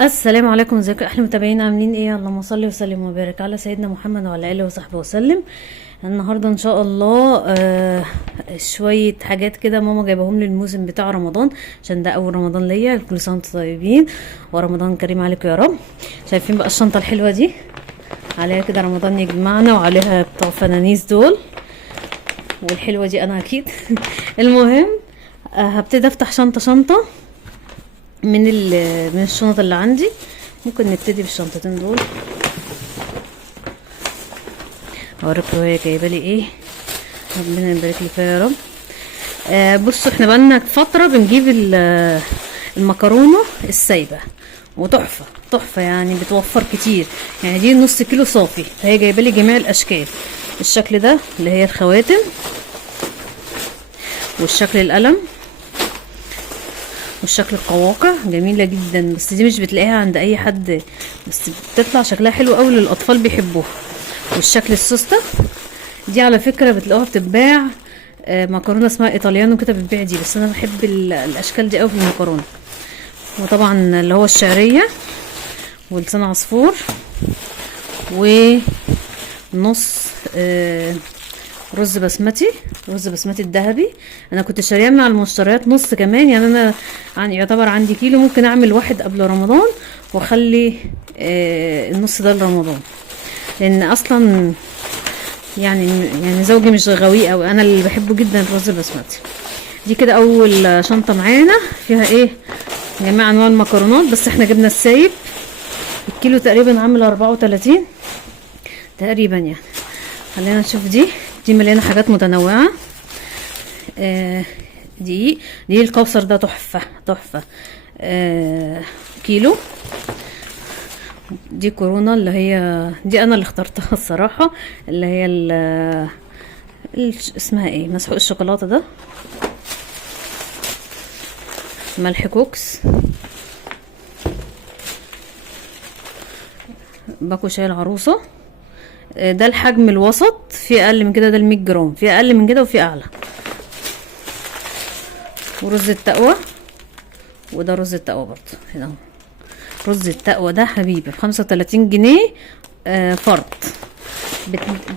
السلام عليكم، ازيكم احلى متابعين؟ عاملين ايه؟ اللهم صل وسلم وبارك على سيدنا محمد وعلى اله وصحبه وسلم. النهارده ان شاء الله شويه حاجات كده ماما جايبهم لي الموسم بتاع رمضان، عشان ده اول رمضان ليا. كل سنه وانتم طيبين ورمضان كريم عليكم يا رب. شايفين بقى الشنطه الحلوه دي؟ عليها كده رمضان يجمعنا، وعليها بتوع فنانيس دول، والحلوه دي انا اكيد. المهم هبتدي افتح شنطه شنطه من الشنط اللي عندي. ممكن نبتدي بالشنطتين دول، اوريكم هي جايبه لي ايه. ربنا يبارك لي فيها يا رب. بصوا، احنا بقالنا فتره بنجيب المكرونه السايبه، وتحفه تحفه يعني، بتوفر كتير. يعني دي نص كيلو صافي، فهي جايبه لي جميع الاشكال. الشكل ده اللي هي الخواتم، والشكل القلم، والشكل القواقع جميلة جدا، بس دي مش بتلاقيها عند اي حد، بس بتطلع شكلها حلو قوي للاطفال بيحبوها. والشكل السوسته دي على فكرة بتلاقوها بتتباع، مكرونة اسمها ايطاليانو كده بتبيع دي، بس انا بحب الاشكال دي قوي في المكرونة. وطبعا اللي هو الشعرية ولسان عصفور، ونص رز بسمتي، رز بسمتي الذهبي. انا كنت شاريه مع المشتريات نص كمان، يعني انا يعتبر عندي كيلو، ممكن اعمل واحد قبل رمضان واخلي النص ده لرمضان، لان اصلا يعني زوجي مش غاوي قوي، انا اللي بحبه جدا الرز البسمتي. دي كده اول شنطه معانا، فيها ايه؟ جميع انواع المكرونات، بس احنا جبنا السايب. الكيلو تقريبا عامل 34 تقريبا يعني. خلينا نشوف دي مليانه حاجات متنوعه. دي الكوثر ده تحفه تحفه. كيلو. دي كورونا اللي هي دي انا اللي اخترتها الصراحه، اللي هي اسمها ايه، مسحوق الشوكولاته ده. ملح كوكس. باكو شاي العروسه. ده الحجم الوسط، في اقل من كده، ده ال100 جرام، في اقل من كده وفي اعلى. ورز التقوى، وده رز التقوى برضه هنا اهو. رز التقوى ده حبيبي ب35 جنيه فرد،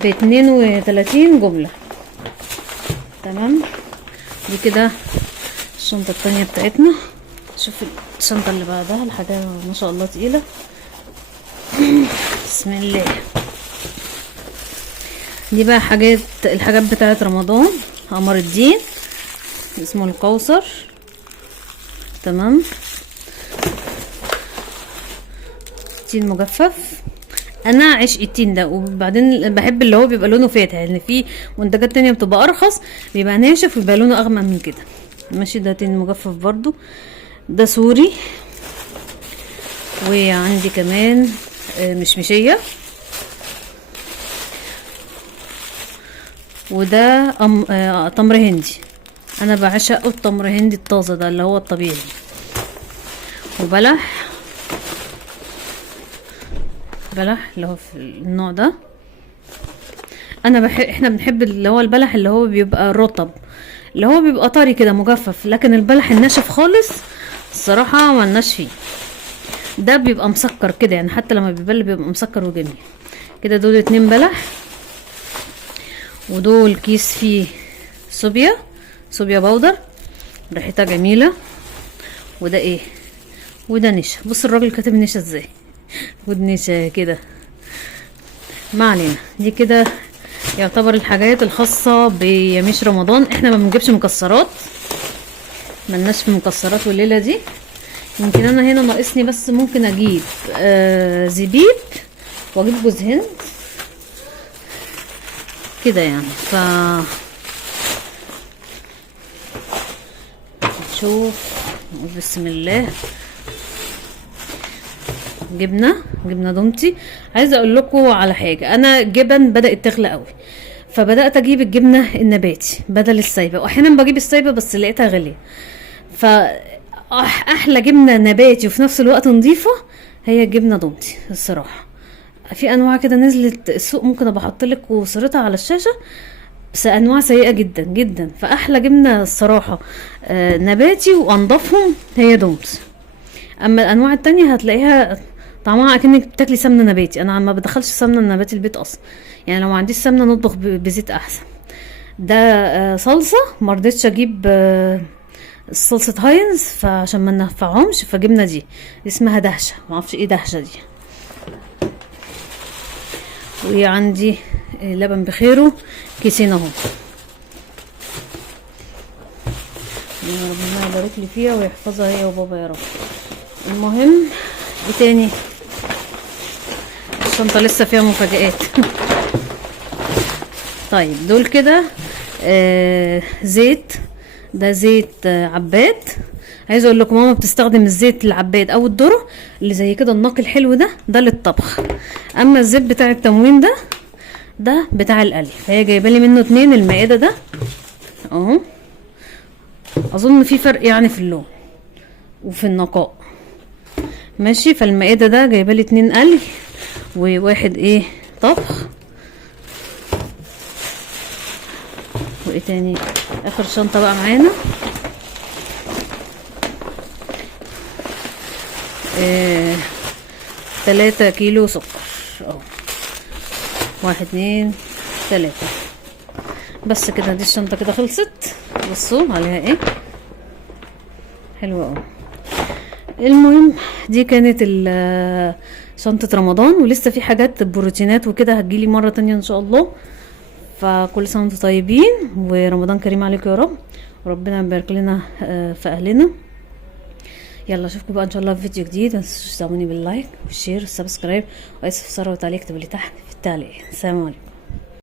ب32 جملة. تمام. دي كده الشنطة التانية بتاعتنا. شوف الشنطة اللي بعدها، الحاجة ما شاء الله تقيلة. بسم الله. دي بقى الحاجات بتاعت رمضان. قمر الدين اسمه الكوثر. تمام. تين مجفف، انا عشق التين ده. وبعدين بحب اللي هو بيبقى لونه فاتح، لان في منتجات تانية بتبقى ارخص بيبقى ناشف ويبقى لونه اغمق من كده. ماشي. ده تين مجفف برضو، ده سوري. وعندي كمان مشمشية، وده تمر هندي. انا بعشق التمر هندي الطازه ده اللي هو الطبيعي. وبلح اللي هو في النوع ده. احنا بنحب اللي هو البلح اللي هو بيبقى رطب، اللي هو بيبقى طري كده مجفف، لكن البلح الناشف خالص الصراحه ما لناش فيه. ده بيبقى مسكر كده يعني، حتى لما بيبل بيبقى مسكر وجميل كده. دول 2 بلح. ودول كيس فيه صوبيا بودر، ريحتها جميله. وده ايه؟ وده نشا. بص الراجل كاتب نشا ازاي، ود نشا كده. ما علينا. دي كده يعتبر الحاجات الخاصه بيميش رمضان. احنا ما بنجيبش مكسرات، ملناش في المكسرات والليله دي. يمكن انا هنا ناقصني بس ممكن اجيب زبيب، واجيب جوز هند كده يعني. نشوف. بسم الله. جبنه دومتي. عايزه اقول لكم على حاجه، انا جبن بدات تغلى قوي، فبدات اجيب الجبنه النباتي بدل السايبه، واحيانا بجيب السايبه بس لقيتها غاليه. فاحلى جبنه نباتي وفي نفس الوقت نظيفه هي الجبنه دومتي الصراحه. في انواع كده نزلت السوق، ممكن ابقى احط لك صورتها على الشاشه، بس انواع سيئه جدا جدا. فاحلى جبنه الصراحه نباتي وانضفهم هي دومتي. اما الانواع التانية هتلاقيها طعمها اكنك بتاكلي سمنه نباتي. انا ما بدخلش سمنه نباتي البيت اصلا، يعني لو ما عنديش سمنه نطبخ بزيت احسن. ده صلصه، ما رضيتش اجيب صلصه هاينز فعشان ما ننفعهمش، فجبنا دي اسمها دهشه، ما اعرفش ايه دهشه دي. وعندي لبن بخيره كيسين اهو، ربنا يبارك لي فيها ويحفظها هي وبابا يا رب. المهم ايه تاني؟ الشنطه لسه فيها مفاجآت. طيب دول كده زيت، ده زيت عباد. عايزه اقول لكم ماما بتستخدم الزيت العباد او الذره اللي زي كده النقي الحلو ده للطبخ. اما الزيت بتاع التموين ده بتاع القلي، فهي جايبه لي منه 2. المائده ده اهو، اظن في فرق يعني في اللون وفي النقاء ماشي. فالمائده ده جايبه لي 2 قلي وواحد ايه طبخ. وايه تاني؟ اخر شنطه بقى معانا 3 كيلو سكر اهو، 1 2 3. بس كده دي الشنطه كده خلصت. بصوا عليها ايه حلوه اهو. المهم دي كانت شنطه رمضان، ولسه في حاجات بروتينات وكده هتجيلي مره تانية ان شاء الله. فكل سنه وانتم طيبين ورمضان كريم عليكم يا رب، وربنا يبارك لنا في اهلنا. يلا اشوفكم بقى ان شاء الله في فيديو جديد. متنسوش تدعموني باللايك والشير والسبسكرايب، واسف ثروت عليك اكتبوا لي تحت في التعليق. السلام عليكم.